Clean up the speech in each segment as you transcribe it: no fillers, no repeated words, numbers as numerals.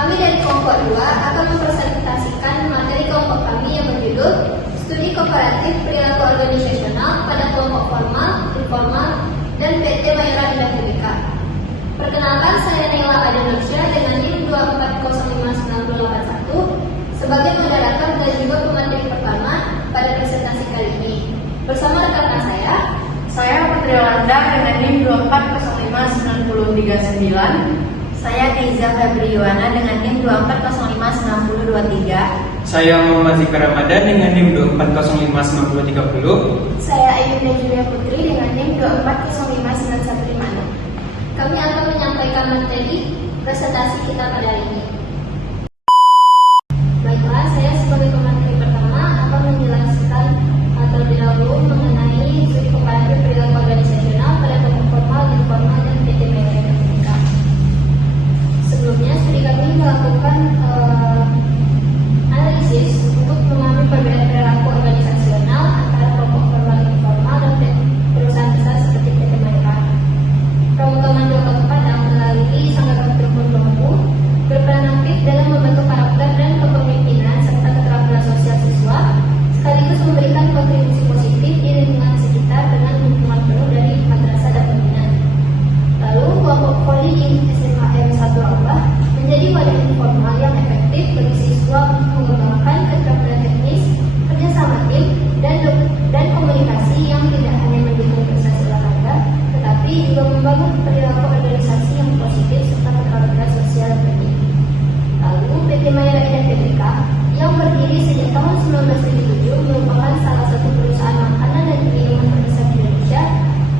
Kami dari kelompok 2 akan mempresentasikan materi kelompok kami yang berjudul Studi Komparatif Perilaku Organisasional pada Kelompok Formal, Informal, dan PT Mayora Indah Tbk. Perkenalkan, saya Nela Adenosya dengan NIM 2405981 sebagai moderator dan juga pemateri pertama pada presentasi kali ini. Bersama rekan saya Putri Yolanda dengan NIM 2405939. Saya Keiza Febri Yuwana dengan NIM 2405923. Saya Muhammad Zikar Ramadan dengan NIM 2405930. Saya Ayunda Julia Putri dengan NIM 2405915. Kami akan menyampaikan materi presentasi kita pada hari ini. Baiklah, saya sebagai pemateri pertama akan menjelaskan terlebih dahulu mengenai studi komparatif perilaku organisasional pada kelompok formal, informal, dan PT Mayora Indah Tbk. Sebelumnya, studi kami melakukan analisis untuk mengambil perbedaan perilaku organisasional antara kelompok formal, informal, dan perusahaan besar seperti PT Mayora. Pramuka Mandua Kota Padang melalui Sanggar Terpadu berperan aktif dalam membentuk karakter dan kepemimpinan serta keterampilan sosial siswa, sekaligus memberikan kontribusi positif di lingkungan sekitar dengan dukungan penuh dari madrasah dan pembina. Lalu, kelompok voli di SMAN 1 Rambah menjadi wadah informal yang efektif bagi siswa untuk mengembangkan keterampilan teknis, kerjasama tim, dan komunikasi yang tidak hanya mendukung prestasi olahraga, tetapi juga membangun perilaku organisasi yang positif serta keterampilan sosial yang penting. Lalu, PT Mayora Indah Tbk yang berdiri sejak tahun 1977 merupakan salah satu perusahaan makanan dan minuman terbesar di Indonesia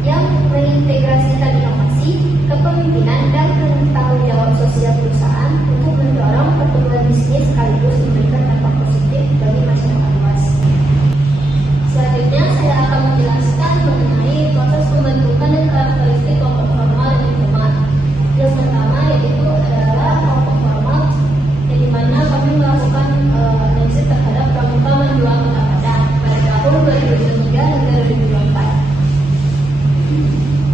yang mengintegrasikan inovasi, kepemimpinan, dan tanggung jawab sosial perusahaan untuk mendorong pertumbuhan bisnis sekaligus memberikan dampak positif bagi masyarakat luas. Selanjutnya, saya akan menjelaskan mengenai proses pembentukan dan karakteristik kelompok formal dan informal. Yang pertama yaitu adalah kelompok formal, yang dimana kami melakukan analisis terhadap Pramuka Mandua Kota Padang pada tahun 2003 hingga 2024.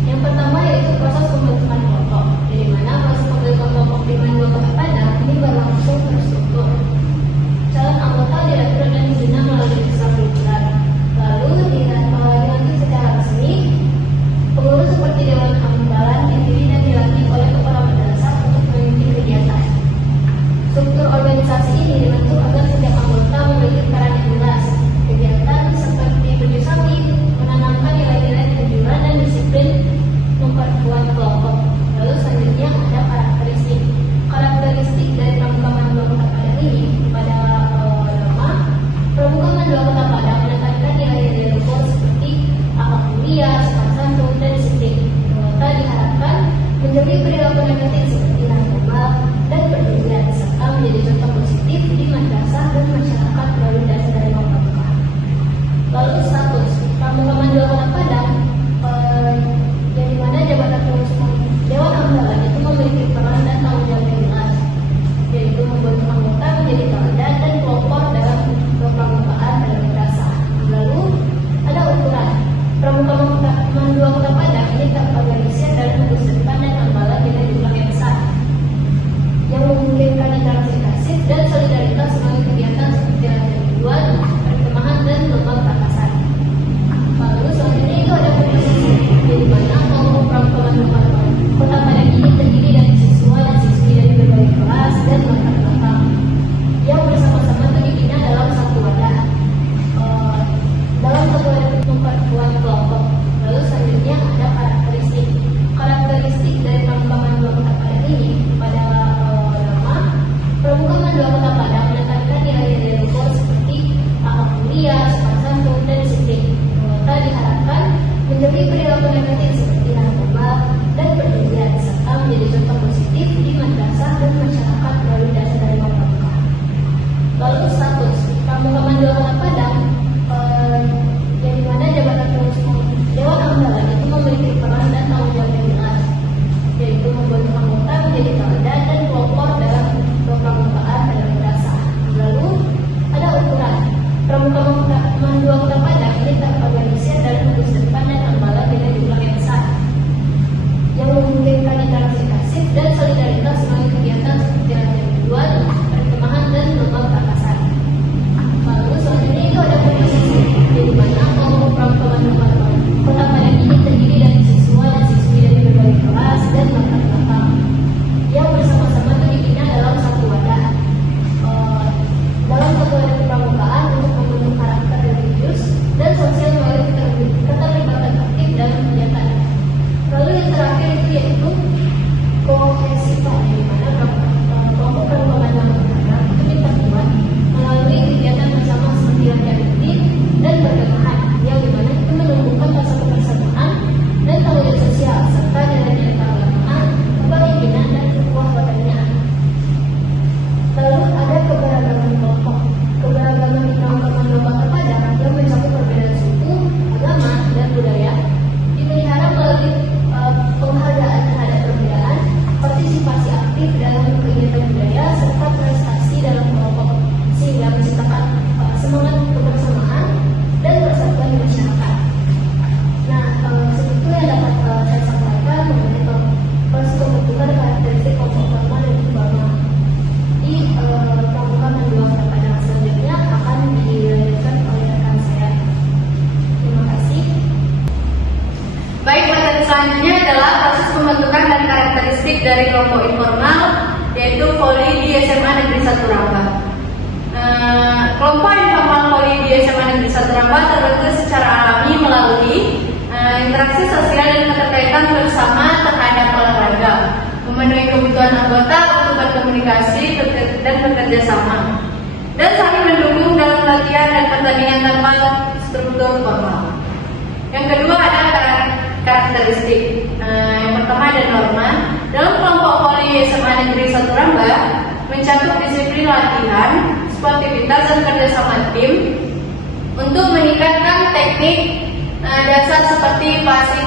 Yang pertama yaitu proses pembentukan kelompok, di mana proses pembentukan kelompok di Mandua Kota Padang ini berlangsung terstruktur. Calon anggota diatur dan dibina melalui kisah bulan. Lalu dilanjut secara resmi, pengurus seperti Dewan Ambalan dipilih dan dilantik oleh kepala madrasah untuk memimpin kegiatan. Struktur organisasi ini dibentuk agar setiap anggota memiliki peran yang jelas. Kegiatan seperti kerjasama, menanamkan nilai-nilai kejujuran dan disiplin memperkuat kelompok. Lalu selanjutnya ada karakteristik. Karakteristik dari Pramuka Mandua Kota Padang ini pada nama Pramuka Mandua Kota Padang menekankan nilai-nilai luhur seperti akhlak mulia, sopan santun, dan disiplin. Anggota diharapkan menjauhi perilaku negatif seperti narkoba dan perjudian serta menjadi contoh positif di madrasah dan masyarakat melalui kegiatan budaya serta prestasi dalam kelompok sehingga menciptakan semangat kebersamaan dan persatuan di masyarakat. Nah, seperti itu yang dapat saya sampaikan mengenai proses pembentukan karakteristik kelompok formal dan informal. Di pramuka Mandua Kota Padang selanjutnya akan dilanjutkan oleh rekan saya. Terima kasih. Baik, materi selanjutnya adalah proses pembentukan dan karakteristik dari kelompok informal, yaitu Voli di SMA Negeri 1 Ramba. Kelompok informal Voli di SMA Negeri 1 Ramba terbentuk secara alami melalui interaksi sosial dan keterkaitan bersama terhadap olahraga, memenuhi kebutuhan anggota untuk berkomunikasi dan bekerja sama, dan saling mendukung dalam latihan dan pertandingan tanpa struktur formal. Yang kedua ada karakteristik. Yang pertama ada norma. Dalam kelompok Voli SMA Negeri 1 Ramba mencakup disiplin latihan, sportivitas dan kerjasama tim untuk meningkatkan teknik dasar seperti passing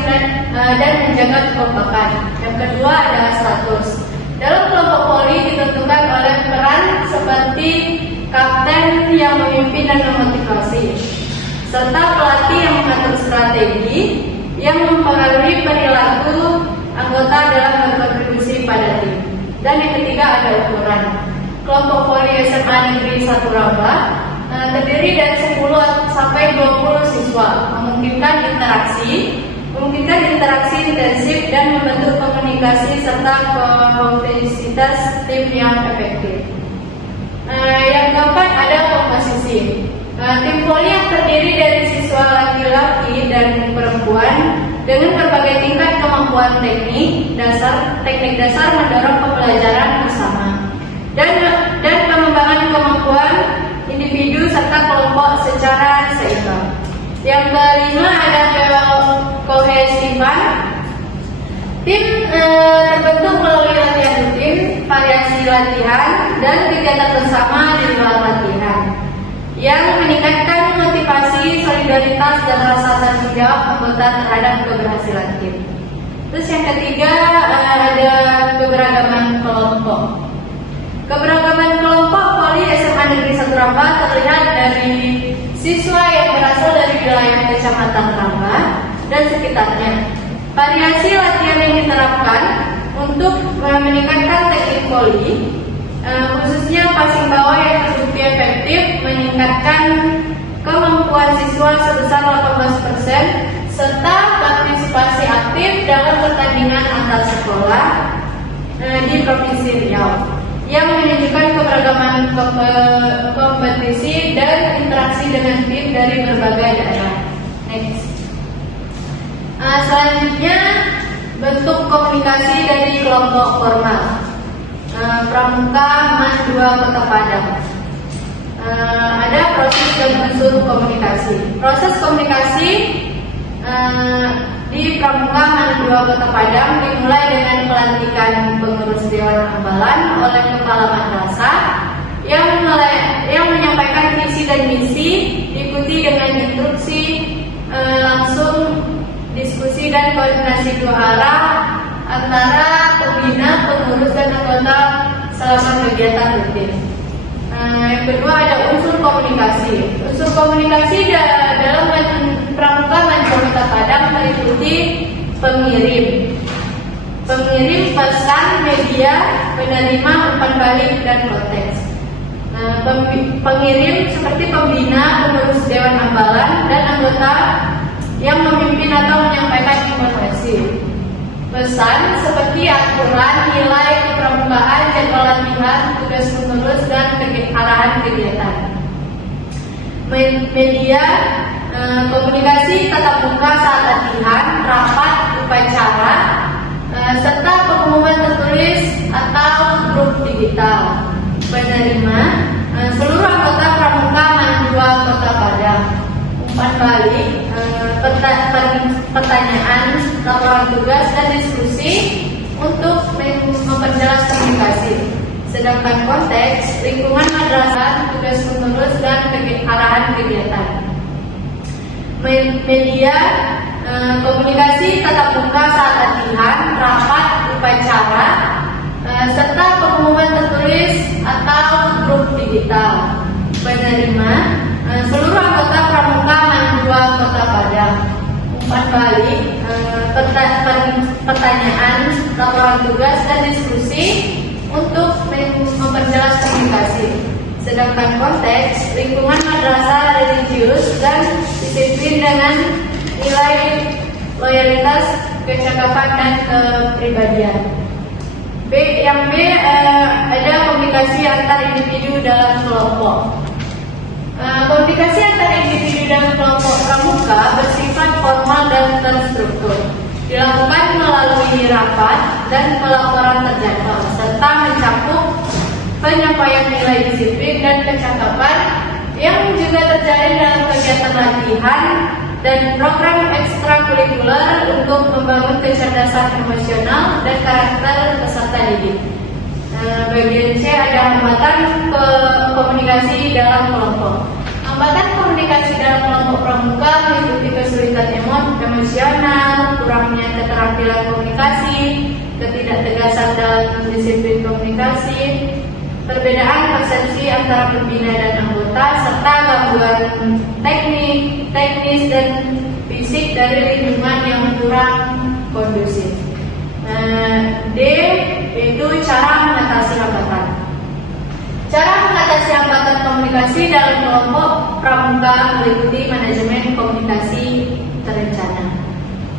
dan menjaga kekompakan. Yang kedua ada status. Dalam kelompok Voli ditentukan oleh peran seperti kapten yang memimpin dan memotivasi, serta pelatih yang mengatur strategi yang mempengaruhi perilaku anggota dalam berkontribusi pada tim. Dan yang ketiga ada ukuran. Kelompok Voli SMA Negeri 1 Ramba terdiri dari 10 sampai 20 siswa, memungkinkan interaksi intensif dan membentuk komunikasi serta kompleksitas tim yang efektif. Yang keempat ada komposisi. Tim Voli yang terdiri dari siswa laki-laki dan perempuan dengan berbagai tingkat kemampuan teknik dasar mendorong pembelajaran bersama dan pengembangan kemampuan individu serta kelompok secara seimbang. Yang kelima ada kohesivan. Tim terbentuk melalui latihan rutin, variasi latihan, dan kegiatan bersama di luar latihan yang meningkatkan motivasi, solidaritas, dan rasa tanggung jawab anggota terhadap keberhasilan tim. Terus yang ketiga ada keberagaman kelompok. Keberagaman kelompok Voli SMA Negeri 1 Ramba terlihat dari siswa yang berasal dari wilayah Kecamatan Ramba dan sekitarnya. Variasi latihan yang diterapkan untuk meningkatkan teknik voli, khususnya passing bawah yang terbukti efektif, meningkatkan kemampuan siswa sebesar 18%, serta partisipasi aktif dalam pertandingan antar sekolah di Provinsi Riau, yang menunjukkan keberagaman kompetisi dan interaksi dengan tim dari berbagai daerah. Next. Selanjutnya bentuk komunikasi dari kelompok formal. Pramuka MAN 2 Kota Padang. Ada proses dan unsur komunikasi. Proses komunikasi di Pramuka MAN 2 Kota Padang dimulai dengan pelantikan pengurus Dewan Ambalan oleh Kepala Madrasah yang menyampaikan visi dan misi, diikuti dengan instruksi langsung, diskusi dan koordinasi dua arah antara pembina, pengurus, dan anggota selama kegiatan rutin. Yang kedua ada unsur komunikasi. Unsur komunikasi dalam Pramuka MAN 2 Kota Padang meliputi pengirim pesan, media, penerima, umpan balik, dan konteks. Pengirim seperti pembina, pengurus Dewan Ambalan, dan anggota yang memimpin atau menyampaikan informasi. Pesan seperti aturan, nilai, kepramukaan, jadwal latihan, tugas pengurus, dan arahan kegiatan. Media, komunikasi tatap muka saat latihan, rapat, upacara, serta pengumuman tertulis atau grup digital. Penerima, seluruh anggota Pramuka MAN 2 Kota Padang. Umpan balik, pertanyaan, laporan tugas, dan diskusi untuk memperjelas komunikasi. Sedangkan konteks, lingkungan madrasah, tugas pengurus, dan arahan kegiatan. Media, komunikasi tatap muka saat latihan, rapat, upacara, serta pengumuman tertulis atau grup digital. Penerima, seluruh anggota Pramuka Mandua Kota Padang. Umpan balik, pertanyaan, laporan tugas, dan diskusi untuk memperjelas komunikasi. Sedangkan konteks, lingkungan madrasah religius dan disiplin dengan nilai loyalitas, kecakapan, dan kepribadian. Yang B, ada komunikasi antar individu dalam kelompok. Komunikasi antar individu dalam kelompok pramuka bersifat formal dan terstruktur, dilakukan melalui rapat dan pelaporan terjadwal, serta mencakup penyampaian nilai disiplin dan kecakapan yang juga terjalin dalam kegiatan latihan dan program ekstrakurikuler untuk membangun kecerdasan emosional dan karakter peserta didik. Bagian C, ada hambatan komunikasi dalam kelompok. Hambatan komunikasi dalam kelompok pramuka meliputi kesulitan emosional, kurangnya keterampilan komunikasi, ketidaktegasan dalam disiplin komunikasi, perbedaan persepsi antara pembina dan anggota, serta gangguan teknis dan fisik dari lingkungan yang kurang kondusif. D, yaitu cara mengatasi hambatan. Cara mengatasi hambatan komunikasi dalam kelompok pramuka meliputi manajemen komunikasi terencana,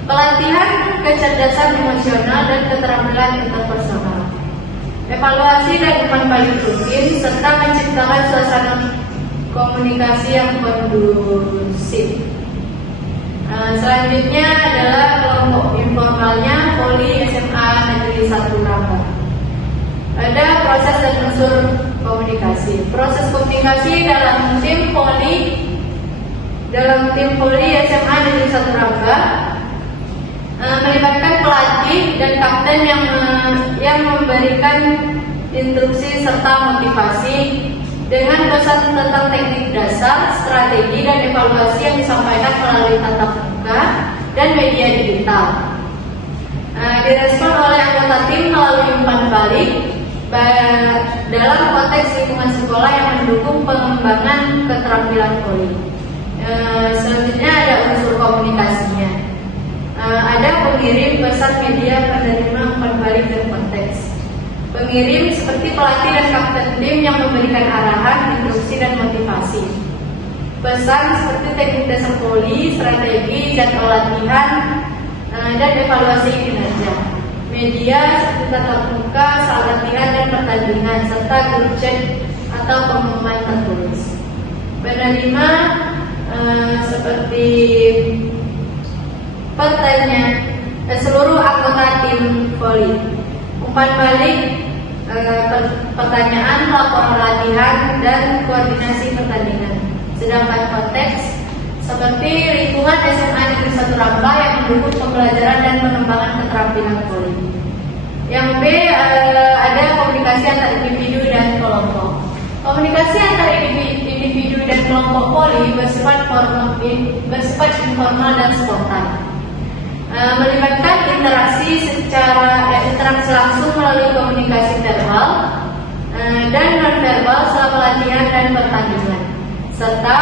pelatihan kecerdasan emosional dan keterampilan interpersonal, evaluasi dan umpan balik rutin, serta menciptakan suasana komunikasi yang kondusif. Selanjutnya adalah kelompok informalnya Poli SMA Negeri 1 Rangga. Ada proses dan unsur komunikasi. Proses komunikasi dalam tim Poli SMA Negeri 1 Rangga melibatkan pelatih dan kapten yang memberikan instruksi serta motivasi dengan pesan tentang teknik dasar, strategi, dan evaluasi yang disampaikan melalui tatap muka dan media digital. Direspon oleh anggota tim melalui umpan balik dalam konteks lingkungan sekolah yang mendukung pengembangan keterampilan poli. Selanjutnya ada unsur komunikasinya. Ada pengirim, pesan, media, penerima, umpan balik, dan konteks. Pengirim seperti pelatih dan kapten tim yang memberikan arahan, instruksi, dan motivasi. Pesan seperti teknik dasar poli, strategi, jadwal latihan, dan evaluasi kinerja. Media seperti tatap muka, saat latihan dan pertandingan, serta grup chat atau pengumuman tertulis. Penerima seperti seluruh anggota tim poli. Umpan balik, pertanyaan, laporan latihan, dan koordinasi pertandingan. Sedangkan konteks seperti lingkungan SMA Negeri 1 Rangga yang mendukung pembelajaran dan pengembangan keterampilan poli. Yang B, ada komunikasi antar individu dan kelompok. Komunikasi antar individu dan kelompok poli bersifat informal dan spontan. Melibatkan interaksi langsung melalui komunikasi verbal dan nonverbal selama latihan dan pertandingan, serta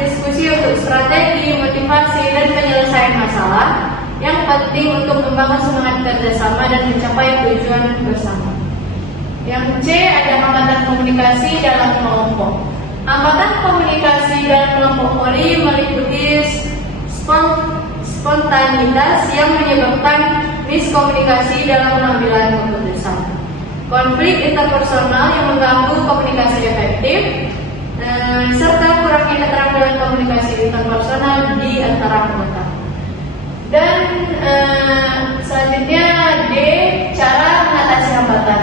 diskusi untuk strategi, motivasi, dan penyelesaian masalah yang penting untuk membangun semangat kerjasama dan mencapai tujuan bersama. Yang C, ada hambatan komunikasi dalam kelompok. Hambatan komunikasi dalam kelompok poli meliputi spontanitas yang menyebabkan miskomunikasi dalam pengambilan keputusan, konflik interpersonal yang mengganggu komunikasi efektif, serta kurangnya keterampilan komunikasi interpersonal di antara anggota. Dan selanjutnya D, cara mengatasi hambatan.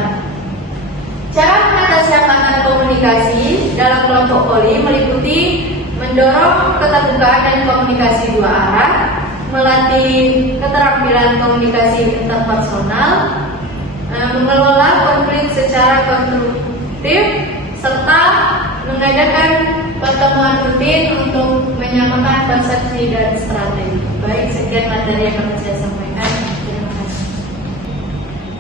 Cara mengatasi hambatan komunikasi dalam kelompok poli meliputi mendorong keterbukaan dan komunikasi dua arah, melatih keterampilan komunikasi interpersonal, mengelola konflik secara konstruktif, serta mengadakan pertemuan rutin untuk menyamakan persepsi dan strategi. Baik, sekian materi yang akan saya sampaikan. Terima kasih.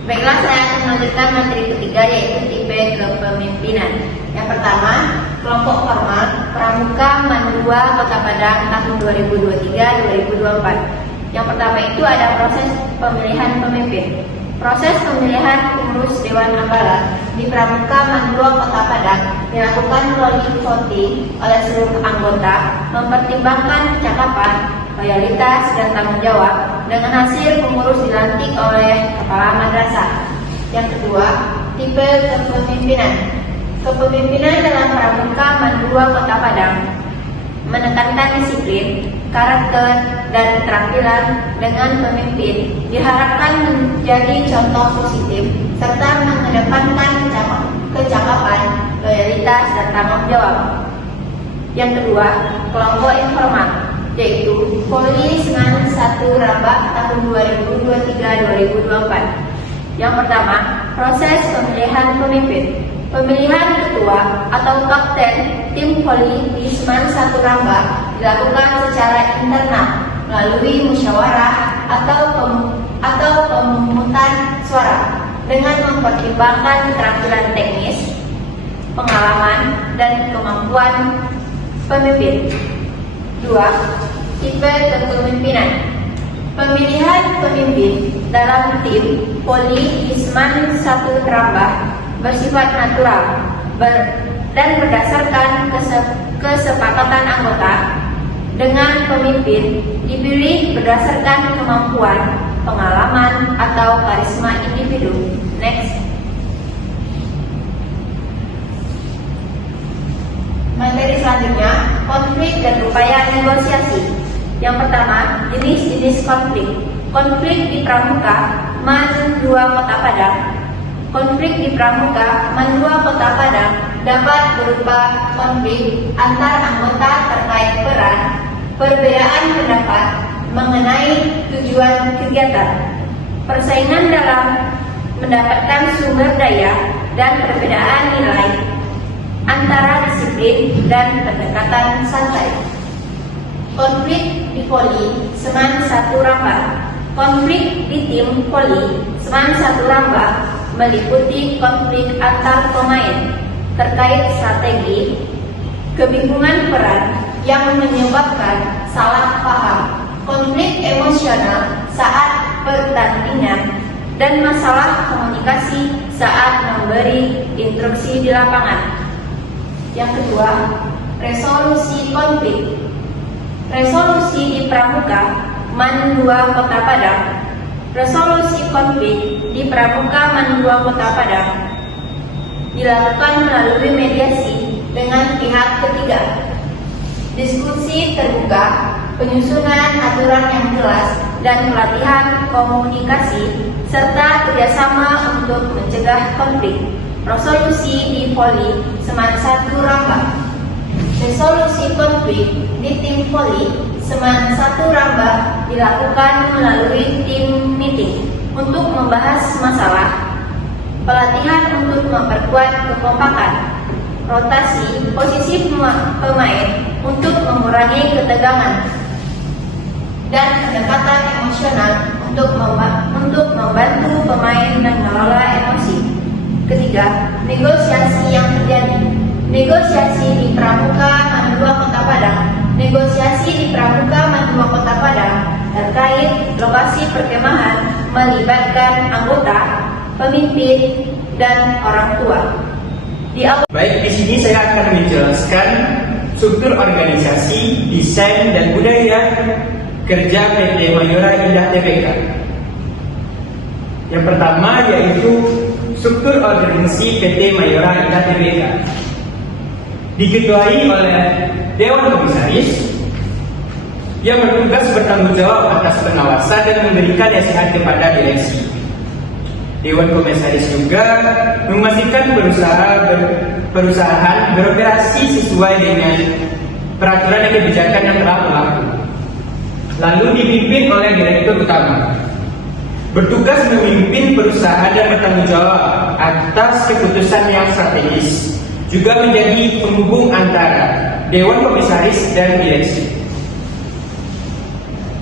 Baiklah, saya akan melanjutkan materi ketiga, yaitu tipe kepemimpinan. Yang pertama, kelompok formal Pramuka Man 2 Kota Padang tahun 2023-2024. Yang pertama itu ada proses pemilihan pemimpin. Proses pemilihan pengurus Dewan Ambalan di Pramuka Man 2 Kota Padang dilakukan melalui voting oleh seluruh anggota, mempertimbangkan kecakapan, loyalitas, dan tanggung jawab dengan hasil pengurus dilantik oleh kepala madrasah. Yang kedua, tipe kepemimpinan. Kepemimpinan dalam Pramuka Man 2 Kota Padang menekankan disiplin, karakter, dan keterampilan dengan pemimpin diharapkan menjadi contoh positif serta mengedepankan kecakapan, loyalitas, dan tanggung jawab. Yang kedua, kelompok informal, yaitu Poli Seman 1 Rambak tahun 2023-2024. Yang pertama, proses pemilihan pemimpin. Pemilihan ketua atau kapten tim voli di Seman 1 Rambak dilakukan secara internal melalui musyawarah atau pemungutan suara dengan mempertimbangkan keterampilan teknis, pengalaman, dan kemampuan pemimpin. 2. Tipe kepemimpinan. Pemilihan pemimpin dalam tim voli di Seman 1 Rambak bersifat natural dan berdasarkan kesepakatan anggota, dengan pemimpin dipilih berdasarkan kemampuan, pengalaman, atau karisma individu. Next. Materi selanjutnya, konflik dan upaya negosiasi. Yang pertama, jenis-jenis konflik. Konflik di Pramuka Man 2 Kota Padang. Konflik di Pramuka Man 2 Kota Padang dapat berupa konflik antar anggota terkait peran, perbedaan pendapat mengenai tujuan kegiatan, persaingan dalam mendapatkan sumber daya, dan perbedaan nilai antara disiplin dan pendekatan santai. Konflik di voli Seman 1 Rambak. Konflik di tim voli Seman 1 Rambak meliputi konflik antar pemain terkait strategi, kebingungan peran yang menyebabkan salah paham, konflik emosional saat pertandingan, dan masalah komunikasi saat memberi instruksi di lapangan. Yang kedua, resolusi konflik. Resolusi di Pramuka Man 2 Kota Padang. Resolusi konflik di Pramuka Man 2 Kota Padang dilakukan melalui mediasi dengan pihak ketiga, diskusi terbuka, penyusunan aturan yang jelas, dan pelatihan komunikasi serta kerjasama untuk mencegah konflik. Resolusi di voli Seman 1 Rambak. Resolusi konflik di tim voli Seman 1 Rambak dilakukan melalui tim meeting untuk membahas masalah, pelatihan untuk memperkuat kekompakan, rotasi posisi pemain untuk mengurangi ketegangan, dan pendekatan emosional untuk membantu pemain mengelola emosi. Ketiga, negosiasi yang terjadi. Negosiasi di Pramuka Man 2 Kota Padang. Negosiasi di Pramuka Man 2 Kota Padang terkait lokasi perkemahan melibatkan anggota, pemimpin, dan orang tua. Baik, di sini saya akan menjelaskan struktur organisasi, desain, dan budaya kerja PT Mayora Indah Tbk. Yang pertama yaitu struktur organisasi PT Mayora Indah Tbk. Diketuai oleh Dewan Komisaris yang bertugas bertanggung jawab atas pengawasan dan memberikan nasihat kepada direksi. Dewan Komisaris juga memastikan perusahaan beroperasi sesuai dengan peraturan dan kebijakan yang telah berlaku. Lalu dipimpin oleh Direktur Utama. Bertugas memimpin perusahaan dan bertanggung jawab atas keputusan yang strategis. Juga menjadi penghubung antara Dewan Komisaris dan direksi.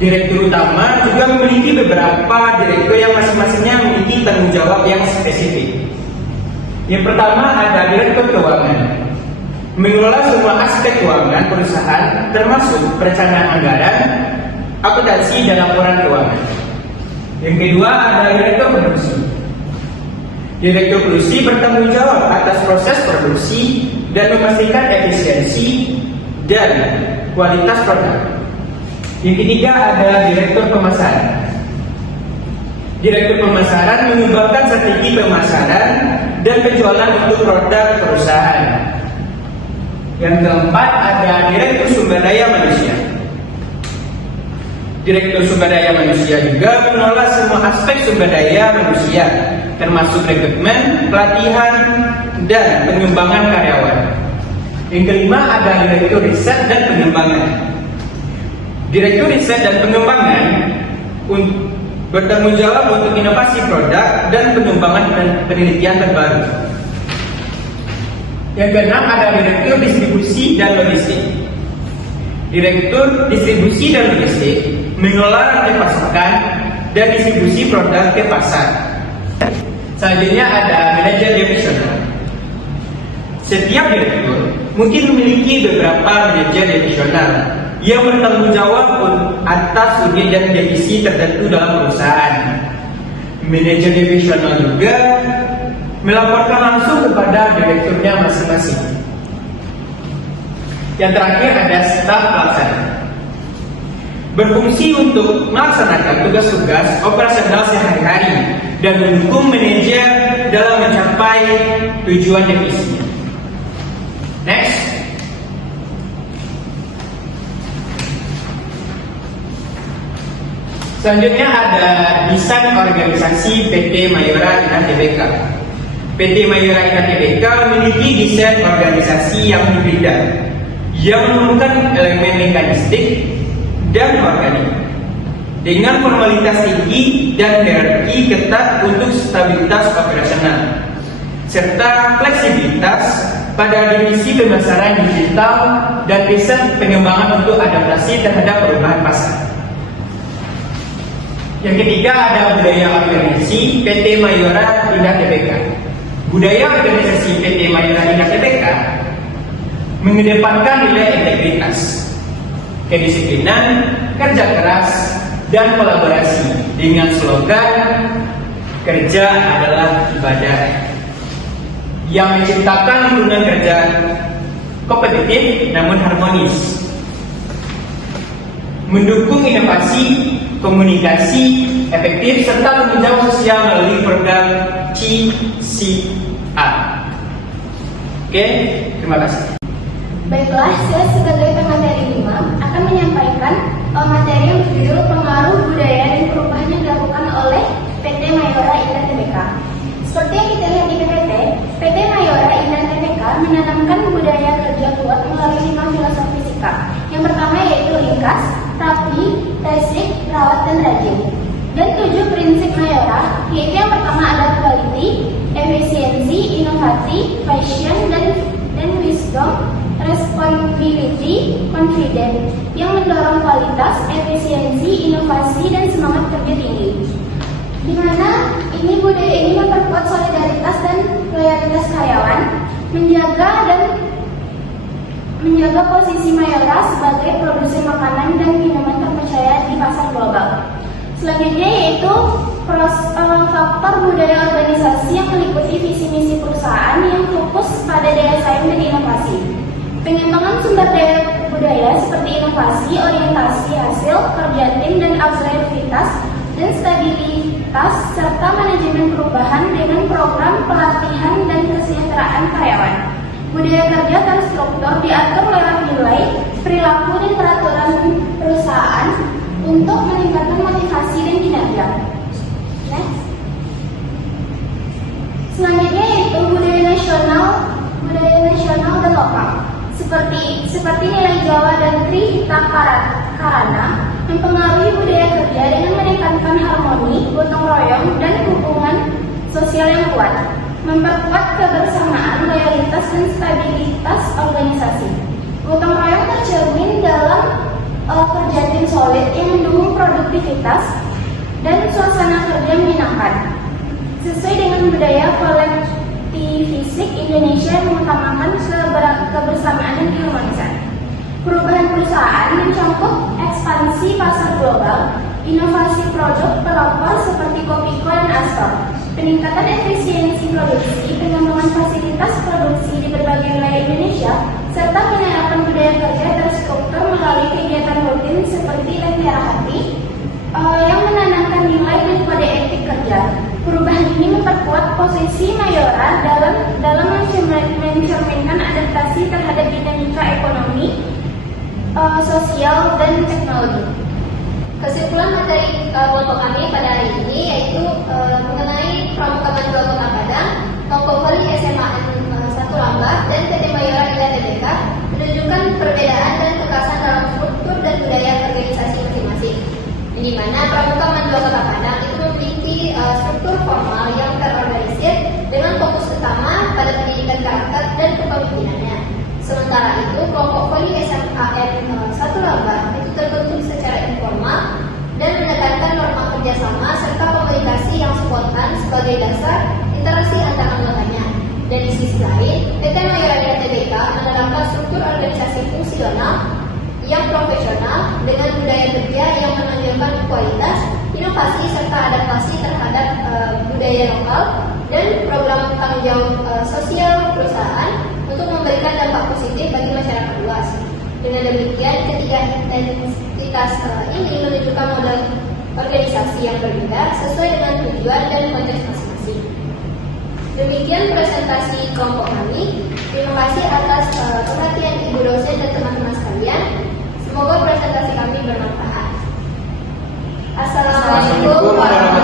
Direktur utama juga memiliki beberapa direktur yang masing-masingnya memiliki tanggung jawab yang spesifik. Yang pertama ada direktur keuangan, mengelola semua aspek keuangan perusahaan termasuk perencanaan anggaran, akuntansi dan laporan keuangan. Yang kedua ada direktur produksi. Direktur produksi bertanggung jawab atas proses produksi dan memastikan efisiensi dan kualitas produk. Yang ketiga ada direktur pemasaran. Direktur pemasaran mengembangkan strategi pemasaran dan penjualan untuk produk perusahaan. Yang keempat ada direktur sumber daya manusia. Direktur sumber daya manusia juga mengelola semua aspek sumber daya manusia, termasuk rekrutmen, pelatihan, dan pengembangan karyawan. Yang kelima ada direktur riset dan pengembangan. Direktur riset dan pengembangan bertanggung jawab untuk inovasi produk dan pengembangan penelitian terbaru. Yang keenam ada direktur distribusi dan logistik. Direktur distribusi dan logistik mengelola rantai pasokan dan distribusi produk ke pasar. Selanjutnya ada manajer divisional. Setiap direktur mungkin memiliki beberapa manajer divisional yang bertanggung jawab atas unit dan divisi tertentu dalam perusahaan. Manajer divisional juga melaporkan langsung kepada direkturnya masing-masing. Yang terakhir ada staf pelaksana, berfungsi untuk melaksanakan tugas-tugas operasional sehari-hari dan mendukung manajer dalam mencapai tujuan divisinya. Next. Selanjutnya ada desain organisasi PT Mayora Ina Tbk. PT Mayora Ina Tbk memiliki desain organisasi yang berbeda, yang menemukan elemen mekanistik dan organik dengan formalitas tinggi dan hierarki ketat untuk stabilitas operasional serta fleksibilitas pada divisi pemasaran digital dan riset pengembangan untuk adaptasi terhadap perubahan pasar. Yang ketiga ada budaya organisasi PT Mayora Indah Tbk. Budaya organisasi PT Mayora Indah Tbk mengedepankan nilai integritas, kedisiplinan, kerja keras, dan kolaborasi dengan slogan kerja adalah ibadah, yang menciptakan lingkungan kerja kompetitif namun harmonis, mendukung inovasi, komunikasi efektif, serta tanggung jawab sosial melalui program CCA. Oke, terima kasih. Baiklah, saya sebagai pemateri 5 akan menyampaikan materi yang berjudul pengaruh budaya dan perubahan yang dilakukan oleh PT Mayora Indah Tbk. Seperti yang kita lihat di PPT, PT Mayora Indah Tbk menanamkan budaya kerja kuat melalui 5 filosofi sikap. Yang pertama yaitu ringkas, rapi, basic, rawat, dan rajin. Dan 7 prinsip Mayora, yaitu yang pertama ada quality, efisiensi, inovasi, passion, dan wisdom, responsibility, confident, yang mendorong kualitas, efisiensi, inovasi, dan semangat kerja tinggi. Di mana ini budaya ini memperkuat solidaritas dan loyalitas karyawan, menjaga posisi Mayora sebagai produsen makanan dan minuman terpercaya di pasar global. Selanjutnya yaitu faktor budaya organisasi yang meliputi visi misi perusahaan yang fokus pada daya saing dan inovasi. Pengembangan sumber daya budaya seperti inovasi, orientasi hasil, kerja tim dan auxiliaritas dan stabilitas serta manajemen perubahan dengan program pelatihan dan kesejahteraan karyawan. Budaya kerja terstruktur diatur lewat nilai, perilaku dan peraturan perusahaan untuk meningkatkan motivasi dan kinerja. Next. Selanjutnya yaitu budaya nasional dan lokal. Seperti nilai Jawa dan Trihita Karana mempengaruhi budaya kerja dengan meningkatkan harmoni, gotong royong, dan hubungan sosial yang kuat, memperkuat kebersamaan, loyalitas, dan stabilitas organisasi. Gotong royong tercermin dalam kerja tim solid yang mendukung produktivitas dan suasana kerja menyenangkan. Sesuai dengan budaya kolektivistik Indonesia yang mengutamakan kebersamaan dan keharmonisan. Perubahan perusahaan mencakup ekspansi pasar global, inovasi produk pelopor seperti Kopiko dan Astor, peningkatan efisiensi produksi, pengembangan fasilitas produksi di berbagai wilayah Indonesia, serta penerapan budaya kerja terstruktur melalui kegiatan rutin seperti lentera hati yang menanamkan nilai dan kode etik kerja. Perubahan ini memperkuat posisi Mayora dalam mencerminkan adaptasi terhadap dinamika ekonomi, sosial, dan teknologi. Kesimpulan materi kelompok kami pada hari ini yaitu mengenai Pramuka Mandua Kota Padang, Kelompok Voli SMA 1 Lambah, dan PT Mayora Indah Tbk menunjukkan perbedaan dan kekhasan dalam struktur dan budaya organisasi masing-masing. Di mana Pramuka Mandua Kota Padang itu memiliki struktur formal yang terorganisir dengan fokus utama pada pendidikan karakter dan kepemimpinannya. Sementara itu, kelompok Voli SMAN 1 Lambah itu terbentuk secara informal dan menekankan norma kerjasama serta komunikasi yang spontan sebagai dasar interaksi antar anggotanya. Dan di sisi lain, PT Mayora Indah Tbk menerapkan struktur organisasi fungsional yang profesional dengan budaya kerja yang menonjolkan kualitas, inovasi serta adaptasi terhadap budaya lokal dan program tanggung jawab sosial perusahaan untuk memberikan dampak positif bagi masyarakat luas. Dengan demikian, ketiga entitas ini menunjukkan model organisasi yang berbeda sesuai dengan tujuan dan konteks masing-masing. Demikian presentasi kelompok kami. Terima kasih atas perhatian Ibu dosen dan teman-teman sekalian. Semoga presentasi kami bermanfaat. Assalamualaikum warahmatullahi wabarakatuh.